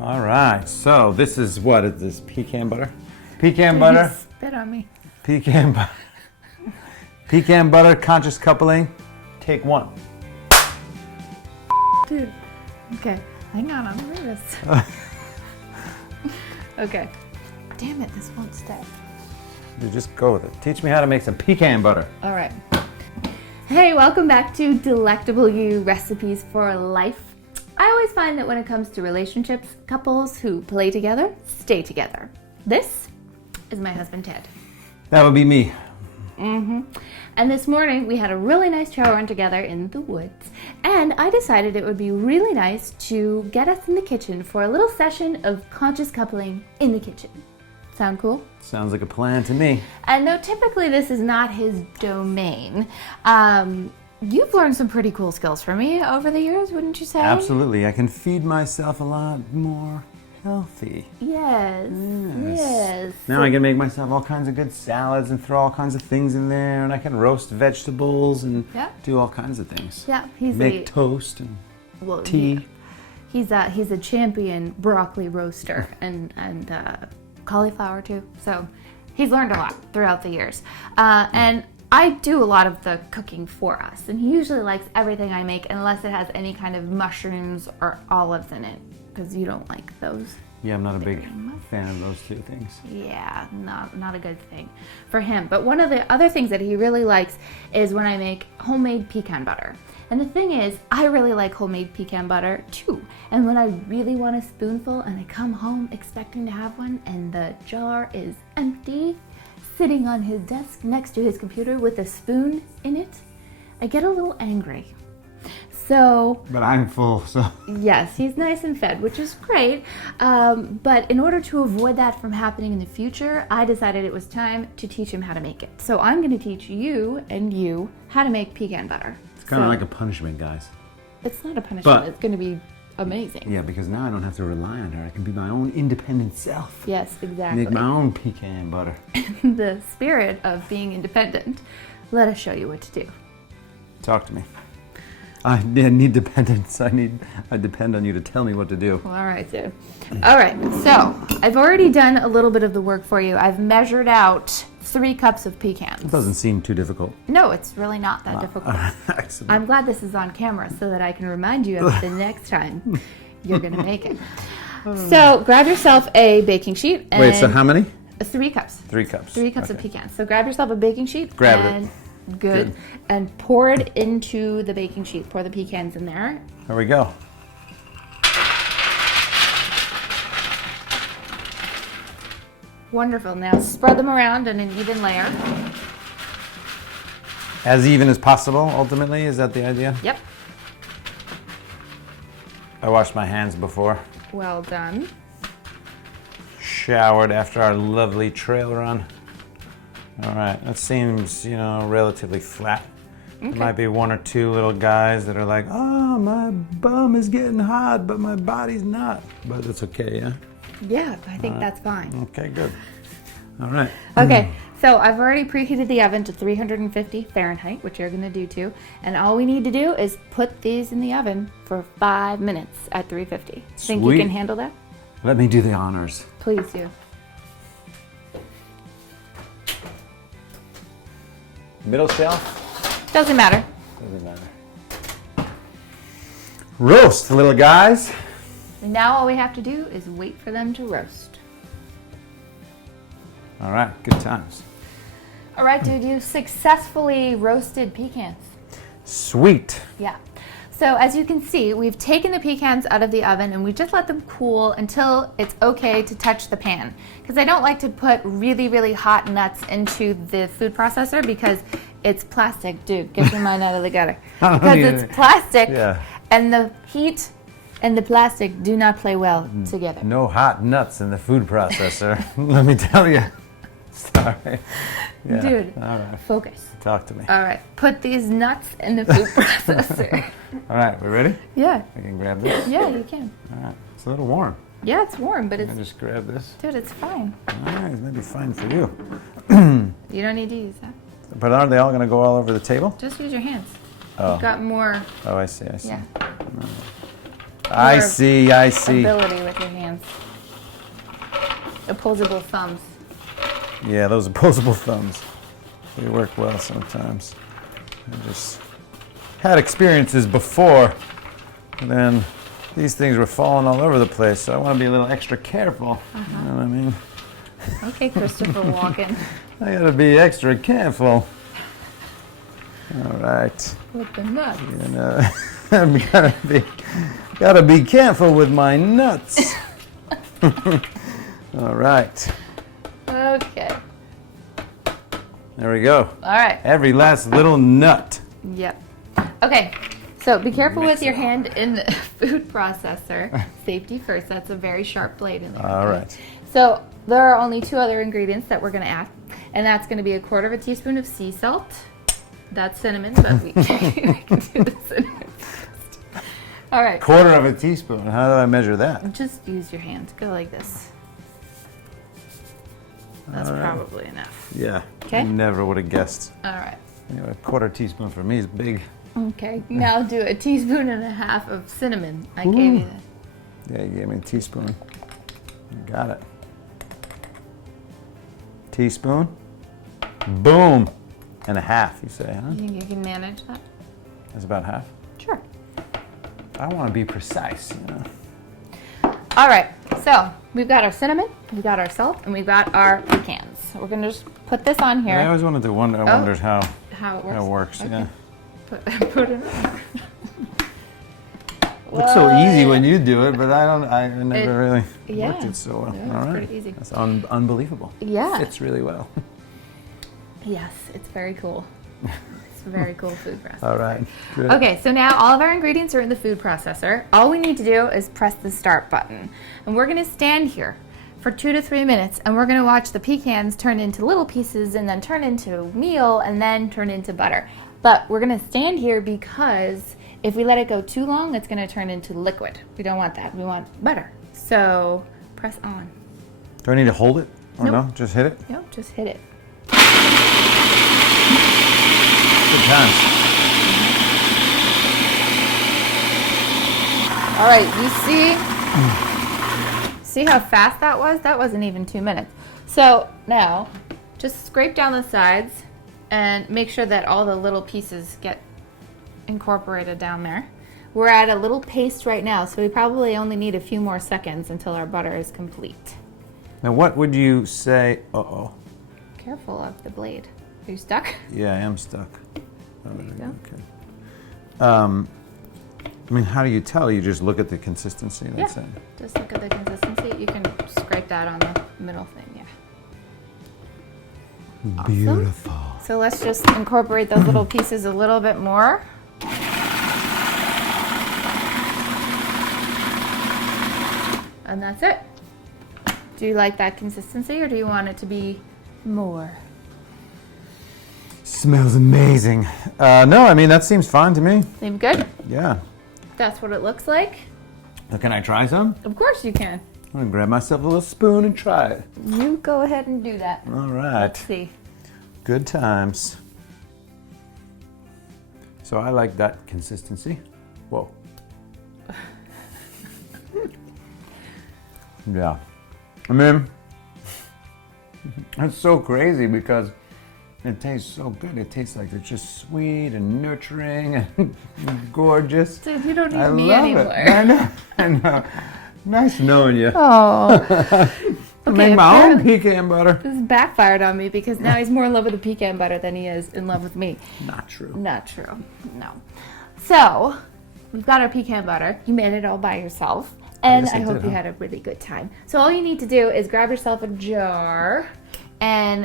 All right, so this is what is this? Pecan butter? Pecan butter. Spit on me. Pecan butter. Pecan butter, conscious coupling. Take one. Dude. Okay. Hang on, I'm nervous. Okay. Damn it, this won't stay. You just go with it. Teach me how to make some pecan butter. All right. Hey, welcome back to Delectable You Recipes for Life. I always find that when it comes to relationships, couples who play together stay together. This is my husband, Ted. That would be me. And this morning we had a really nice trail run together in the woods, and I decided it would be really nice to get us in the kitchen for a little session of conscious coupling in the kitchen. Sound cool? Sounds like a plan to me. And though typically this is not his domain, you've learned some pretty cool skills from me over the years, wouldn't you say? Absolutely. I can feed myself a lot more healthy. Yes. Now I can make myself all kinds of good salads and throw all kinds of things in there, and I can roast vegetables and do all kinds of things. Yeah, make toast and tea. He's a champion broccoli roaster and cauliflower too. So he's learned a lot throughout the years. And I do a lot of the cooking for us, and he usually likes everything I make unless it has any kind of mushrooms or olives in it, because you don't like those. Yeah, I'm not a big fan of those two things. Yeah, not a good thing for him. But one of the other things that he really likes is when I make homemade pecan butter. And the thing is, I really like homemade pecan butter too. And when I really want a spoonful and I come home expecting to have one and the jar is empty, sitting on his desk next to his computer with a spoon in it, I get a little angry. So, but I'm full, so. Yes, he's nice and fed, which is great. But in order to avoid that from happening in the future, I decided it was time to teach him how to make it. So I'm going to teach you and you how to make pecan butter. It's kind of like a punishment, guys. It's not a punishment. But it's going to be amazing. Yeah, because now I don't have to rely on her. I can be my own independent self. Yes, exactly. Make my own pecan butter. In the spirit of being independent, let us show you what to do. Talk to me. I need dependence. I depend on you to tell me what to do. All right, dude. All right, so I've already done a little bit of the work for you. I've measured out 3 cups of pecans. It doesn't seem too difficult. No, it's really not that difficult. Excellent. I'm glad this is on camera so that I can remind you of it the next time you're going to make it. So grab yourself a baking sheet. And wait, so how many? 3 cups. 3 cups. 3 cups of pecans. So grab yourself a baking sheet. Grab it. Good. And pour it into the baking sheet. Pour the pecans in there. There we go. Wonderful. Now spread them around in an even layer. As even as possible, ultimately? Is that the idea? Yep. I washed my hands before. Well done. Showered after our lovely trail run. All right, that seems, relatively flat. Okay. There might be 1 or 2 little guys that are like, oh, my bum is getting hot, but my body's not. But it's okay, yeah? Yeah, I think that's fine. Okay, good. All right. Okay, so I've already preheated the oven to 350 Fahrenheit, which you're going to do too. And all we need to do is put these in the oven for 5 minutes at 350. Think you can handle that? Let me do the honors. Please do. Middle shelf? Doesn't matter. Doesn't matter. Roast, little guys. And now all we have to do is wait for them to roast. All right, good times. All right, dude, you successfully roasted pecans. Sweet. Yeah. So as you can see, we've taken the pecans out of the oven and we just let them cool until it's okay to touch the pan. Because I don't like to put really, really hot nuts into the food processor because it's plastic. Dude, get your mind out of the gutter. Because it's plastic and the heat and the plastic do not play well together. No hot nuts in the food processor, let me tell you. Sorry. Yeah. Dude, all right. Focus. Talk to me. All right, put these nuts in the food processor. All right, we ready? Yeah. I can grab this? Yeah, you can. All right, it's a little warm. Yeah, it's warm, but I just grab this. Dude, it's fine. All right, it may be fine for you. You don't need to use that. But aren't they all going to go all over the table? Just use your hands. Oh. You've got more. Oh, I see. Yeah. I see. ability with your hands. Opposable thumbs. Yeah, those opposable thumbs. They work well sometimes. I just had experiences before, and then these things were falling all over the place, so I want to be a little extra careful. You know what I mean? Okay, Christopher Walken. I gotta be extra careful. All right. With the nuts. You know, I'm gotta be careful with my nuts. All right. Okay. There we go. All right. Every last little nut. Yep. Okay. So be careful with your hand in the food processor. Safety first. That's a very sharp blade in there. All right. So there are only 2 other ingredients that we're going to add, and that's going to be 1/4 teaspoon of sea salt. That's cinnamon, but we can do the cinnamon first. All right. 1/4 teaspoon. How do I measure that? Just use your hand. Go like this. That's probably enough. Yeah. Okay. I never would have guessed. All right. Anyway, 1/4 teaspoon for me is big. Okay. Now do 1.5 teaspoons of cinnamon. I gave you that. Yeah, you gave me a teaspoon. Got it. Teaspoon. Boom. And 1/2, you say, huh? You think you can manage that? That's about 1/2. Sure. I want to be precise, you know. All right, so we've got our cinnamon, we've got our salt, and we've got our pecans. So we're gonna just put this on here. I always wanted to wonder. I wondered how How it works? it works. Okay. Yeah. Put it on. Looks so easy when you do it, but I never really yeah. worked it so well. Yeah, All it's right. pretty easy. That's unbelievable. Yeah. Fits really well. Yes, it's very cool. It's a very cool food processor. All right. Good. Okay, so now all of our ingredients are in the food processor. All we need to do is press the start button. And we're gonna stand here for 2 to 3 minutes, and we're gonna watch the pecans turn into little pieces and then turn into meal and then turn into butter. But we're gonna stand here because if we let it go too long, it's gonna turn into liquid. We don't want that, we want butter. So press on. Do I need to hold it or Nope. no? Just hit it? Nope, just hit it. Good times. All right, you see how fast that was? That wasn't even 2 minutes. So now, just scrape down the sides and make sure that all the little pieces get incorporated down there. We're at a little paste right now, so we probably only need a few more seconds until our butter is complete. Now, what would you say? Uh-oh. Careful of the blade. Are you stuck? Yeah, I am stuck. There you go. Okay. I mean, how do you tell? You just look at the consistency. That's Yeah. it. Just look at the consistency. You can scrape that on the middle thing, yeah. Beautiful. So let's just incorporate those little pieces a little bit more. And that's it. Do you like that consistency, or do you want it to be more? Smells amazing. No, I mean, that seems fine to me. Seem good? Yeah. That's what it looks like. Can I try some? Of course you can. I'm going to grab myself a little spoon and try it. You go ahead and do that. All right. Let's see. Good times. So I like that consistency. Whoa. Yeah. I mean, it's so crazy because it tastes so good. It tastes like it's just sweet and nurturing and gorgeous. Dude, you don't need I me love anymore. it. I know. Nice knowing you. Oh. I make my own pecan butter. This backfired on me because now he's more in love with the pecan butter than he is in love with me. Not true. Not true. No. So, we've got our pecan butter. You made it all by yourself. And guess I I hope did, you huh? had a really good time. So all you need to do is grab yourself a jar and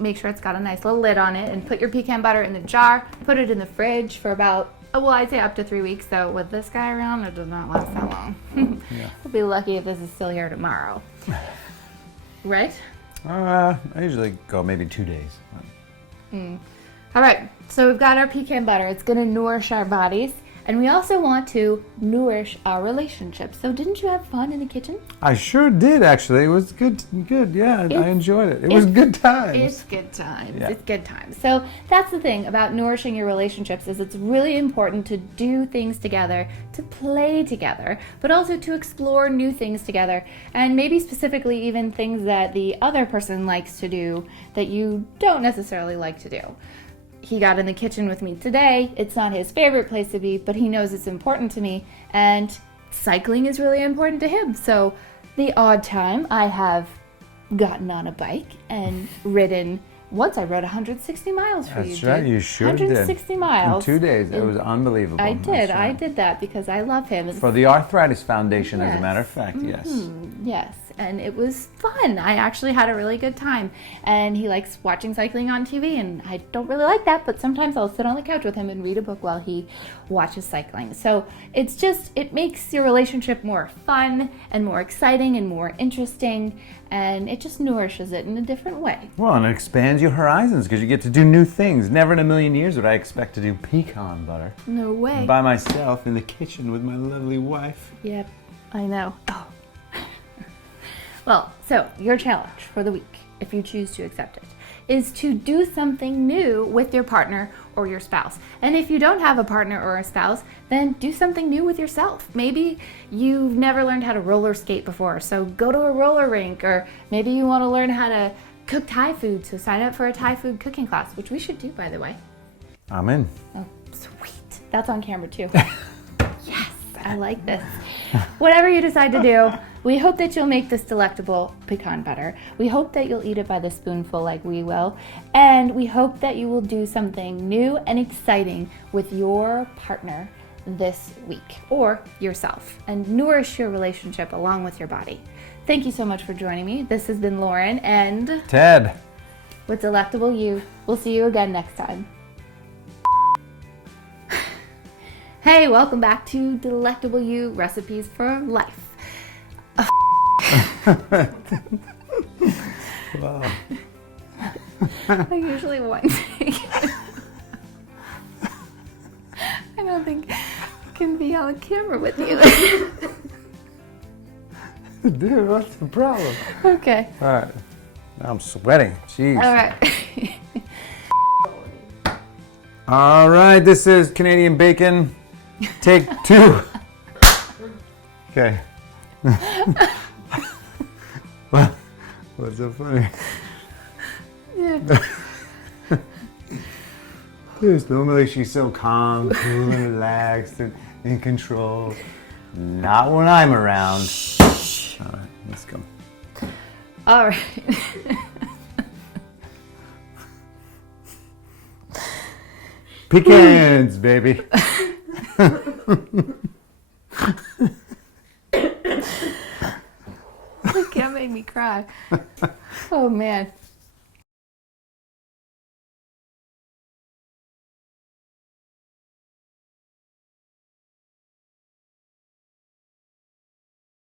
make sure it's got a nice little lid on it, and put your pecan butter in the jar. Put it in the fridge for about, well, I'd say up to 3 weeks. So with this guy around, it does not last that long. Yeah. We'll be lucky if this is still here tomorrow. Right? I usually go maybe 2 days. All right, so we've got our pecan butter. It's gonna nourish our bodies. And we also want to nourish our relationship. So didn't you have fun in the kitchen? I sure did, actually. It was good. Yeah, I enjoyed it. It was good times. It's good times. Yeah. It's good times. So that's the thing about nourishing your relationships is it's really important to do things together, to play together, but also to explore new things together, and maybe specifically even things that the other person likes to do that you don't necessarily like to do. He got in the kitchen with me today. It's not his favorite place to be, but he knows it's important to me, and cycling is really important to him. So the odd time I have gotten on a bike and ridden. Once I rode 160 miles for you. That's right, you sure did. 160 miles. In 2 days. It was unbelievable. I did. Right. I did that because I love him. For the Arthritis Foundation, as a Yes. matter of fact, yes. Yes, and it was fun. I actually had a really good time. And he likes watching cycling on TV, and I don't really like that, but sometimes I'll sit on the couch with him and read a book while he watches cycling. So it makes your relationship more fun and more exciting and more interesting, and it just nourishes it in a different way. Well, and it expands your horizons because you get to do new things. Never in a million years would I expect to do pecan butter No way. by myself in the kitchen with my lovely wife. Yep, I know. Oh. Well, so your challenge for the week, if you choose to accept it, is to do something new with your partner or your spouse. And if you don't have a partner or a spouse, then do something new with yourself. Maybe you've never learned how to roller skate before, so go to a roller rink, or maybe you want to learn how to cook Thai food, so sign up for a Thai food cooking class, which we should do, by the way. I'm in. Oh, sweet. That's on camera too. Yes, I like this. Whatever you decide to do, we hope that you'll make this delectable pecan butter. We hope that you'll eat it by the spoonful like we will. And we hope that you will do something new and exciting with your partner this week, or yourself, and nourish your relationship along with your body. Thank you so much for joining me. This has been Lauren and Ted. with Delectable You. We'll see you again next time. Hey, welcome back to Delectable You Recipes for Life. Wow. I usually want to. I don't think I can be on camera with you. Dude, what's the problem? Okay. All right. Now I'm sweating. Jeez. All right. All right, this is Canadian Bacon. Take 2. Okay. What's so funny? Yeah. Dude, normally she's so calm, cool and relaxed and in control. Not when I'm around. All right, let's go. All right. Pecans, baby. You can't make me cry. Oh man.